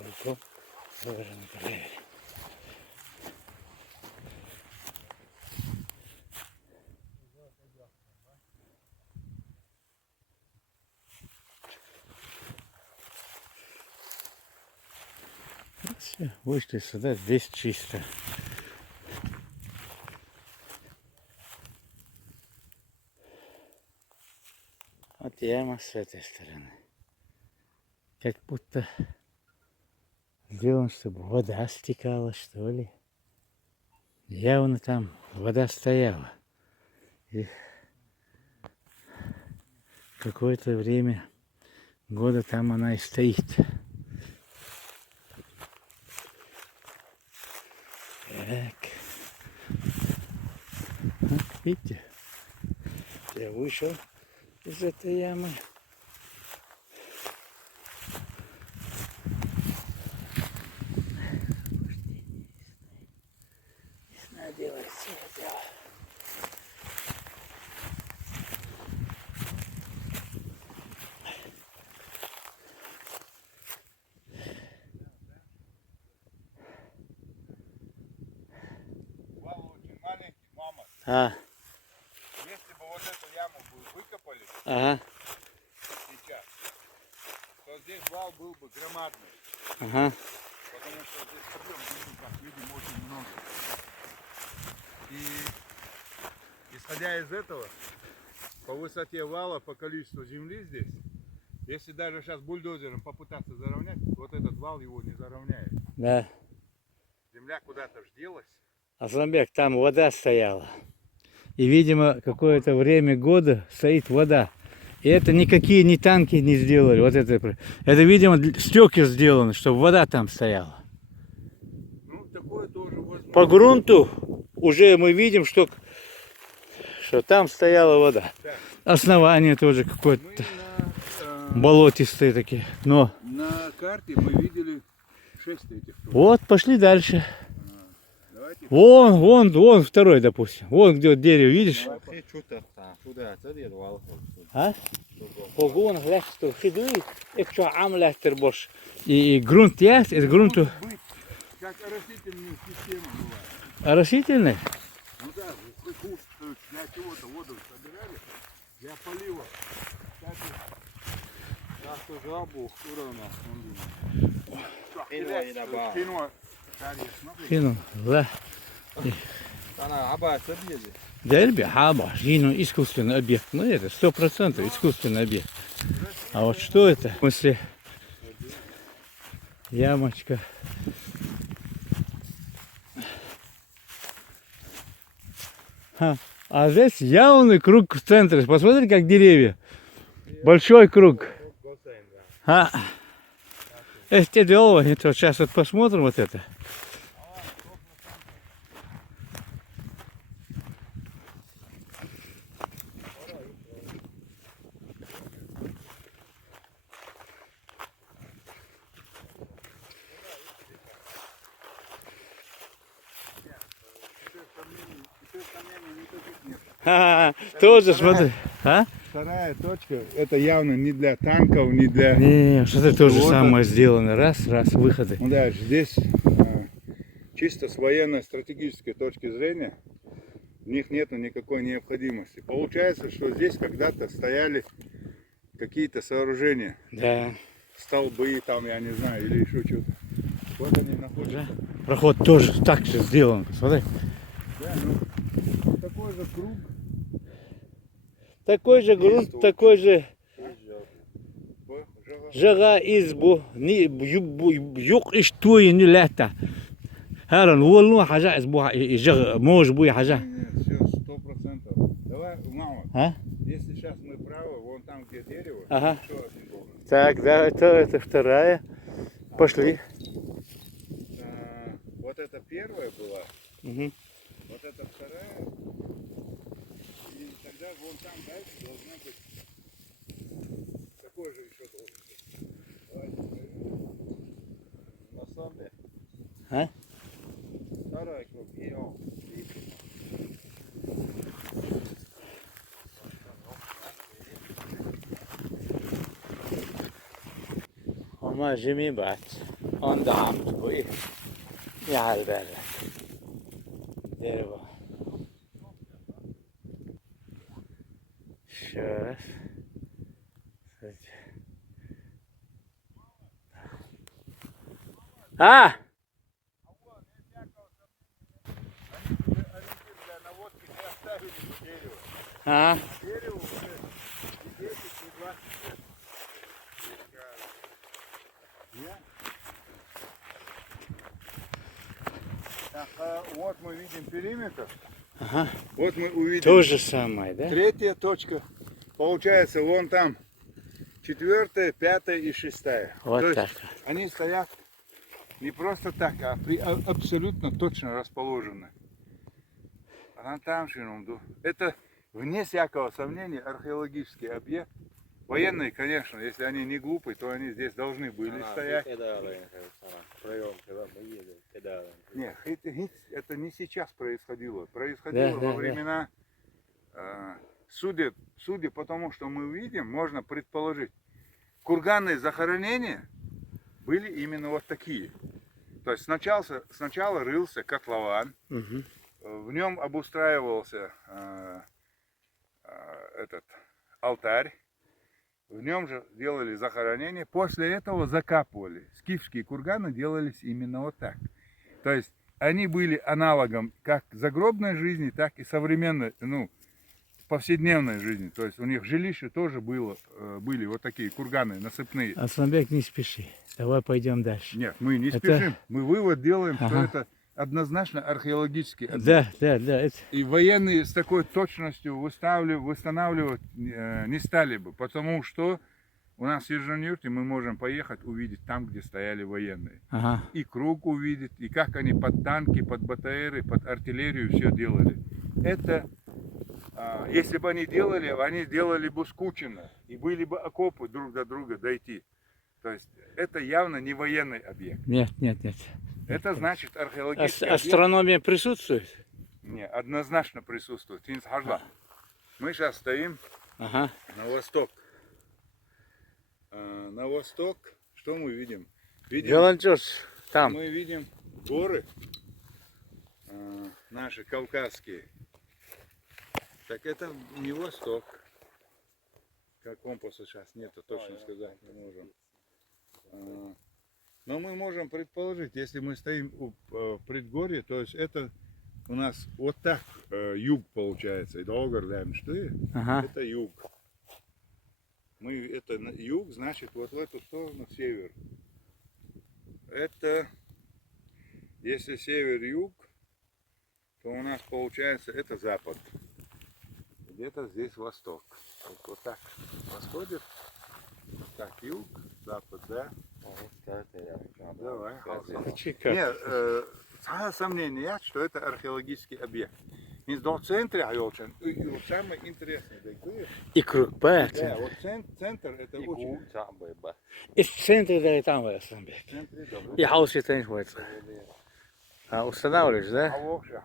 кругом выложено проверить. Все, вышли сюда, здесь чисто. Вот яма с этой стороны. Как будто сделан, чтобы вода стекала, что ли. Явно там вода стояла. И какое-то время года там она и стоит. Так. Вот, видите, я вышел из этой ямы. Не знаю, делать все дело. Вал очень маленький, мама. Если бы вот эту яму выкопали Ага. сейчас, то здесь вал был бы громадный. Ага. Потому что здесь объем земли, как видим, очень много. И исходя из этого, по высоте вала, по количеству земли здесь, если даже сейчас бульдозером попытаться заровнять, вот этот вал его не заровняет. Да. Земля куда-то ж делась. Асламбек, там вода стояла. И, видимо, какое-то время года стоит вода. И это никакие ни танки не сделали. Вот это, видимо, стекер сделано, чтобы вода там стояла. Ну, такое тоже возможно. По грунту уже мы видим, что там стояла вода. Так. Основание тоже какое-то болотистые такие. Но На карте мы видели 6 этих. вот, пошли дальше. Давайте. Вон второй, допустим. Вон где вот дерево, видишь? А? Погон, гляньте, хидуй, якщо амлятер бош. И грунт есть, это грунту. Быть, как растительная система бывает. А растительный? Ну да, куст для чего-то воду собирали, для полива. Кстати, нашу жабу урона. Хину, да. Она обаяться бьет. Дельби, хаба, хину, искусственный объект. Ну это 100% искусственный объект. А вот что это? В смысле, ямочка. А здесь явный круг в центре. Посмотри, как деревья. Большой круг. Это дело, это сейчас вот посмотрим вот это. Тоже смотри. Вторая точка, это явно не для танков, не для... Не, что-то то же самое сделано. Раз, выходы. Ну да, здесь чисто с военно-стратегической точки зрения в них нету никакой необходимости. Получается, что здесь когда-то стояли какие-то сооружения. Да. Столбы там, я не знаю, или еще что-то. Вот они находятся. Да. Проход тоже так же сделан. Смотри. Да, ну, такой же круг. Такой же грунт, такой же жага избу. Юг иштуй не лета. Харан, волну хажа избу жага, мож буй хажа. Все 100%. Давай, мама. А? Если сейчас мы правы, вон там где дерево, Ага. еще один должен. Так, да, это вторая. Пошли. Вот это первая была, Угу. вот это вторая. И тогда вон там дальше должна быть такой же еще должен быть. Давайте проверим. На самом деле. А? Второй круг. И он. Ama jimi bat. Он да, такой. Я альберт. Дерево. Еще раз. Смотрите. А! Для наводки не оставили дерево. А? Дерево уже не 10, не 20 лет. Так, вот мы видим периметр. Ага. Вот мы увидели. То же самое, да? Третья точка. Получается, вон там 4, 5 и 6. Вот То так. есть они стоят не просто так, а абсолютно точно расположены. А там это, вне всякого сомнения, археологический объект. Военные, конечно, если они не глупые, то они здесь должны были стоять. Нет, это не сейчас происходило. Происходило Да, во да. времена, судя по тому, что мы видим, можно предположить, курганные захоронения были именно вот такие. То есть сначала рылся котлован, Угу. в нем обустраивался этот алтарь, в нем же делали захоронение, после этого закапывали. Скифские курганы делались именно вот так. То есть они были аналогом как загробной жизни, так и современной, повседневной жизни. То есть у них жилище тоже были вот такие курганы насыпные. Асланбек, не спеши. Давай пойдем дальше. Нет, мы не Это- спешим. Мы вывод делаем, что Ага. это однозначно археологический объект. Да. Это... И военные с такой точностью восстанавливать не стали бы, потому что у нас в Ержан-Юрте мы можем поехать увидеть там, где стояли военные. Ага. И круг увидеть, и как они под танки, под БТРы, под артиллерию все делали. Это, если бы они делали бы скучно, и были бы окопы друг до друга дойти. То есть это явно не военный объект. Нет. Это значит археологический объект. Астрономия присутствует? Не, однозначно присутствует. Мы сейчас стоим Ага. на восток. На восток что мы видим? Волонтёр там. Мы видим горы наши кавказские. Так это не восток. Как компаса сейчас нету, точно сказать не можем. Но мы можем предположить, если мы стоим у предгорья, то есть это у нас вот так юг получается. И Ага. это юг. Это юг, значит, вот в эту сторону север. Это, если север-юг, то у нас получается это запад. Где-то здесь восток. Вот так восходит. Так, юг, запад, да? Давай. Нет, сомнения нет, что это археологический объект. И в центре, и вот самое интересное, И круг, да, поэтому. вот центр это очень... И в центре, да, и там Асланбек. В центре, да. И хаус это не хватит. А устанавливаешь, да? А вообще,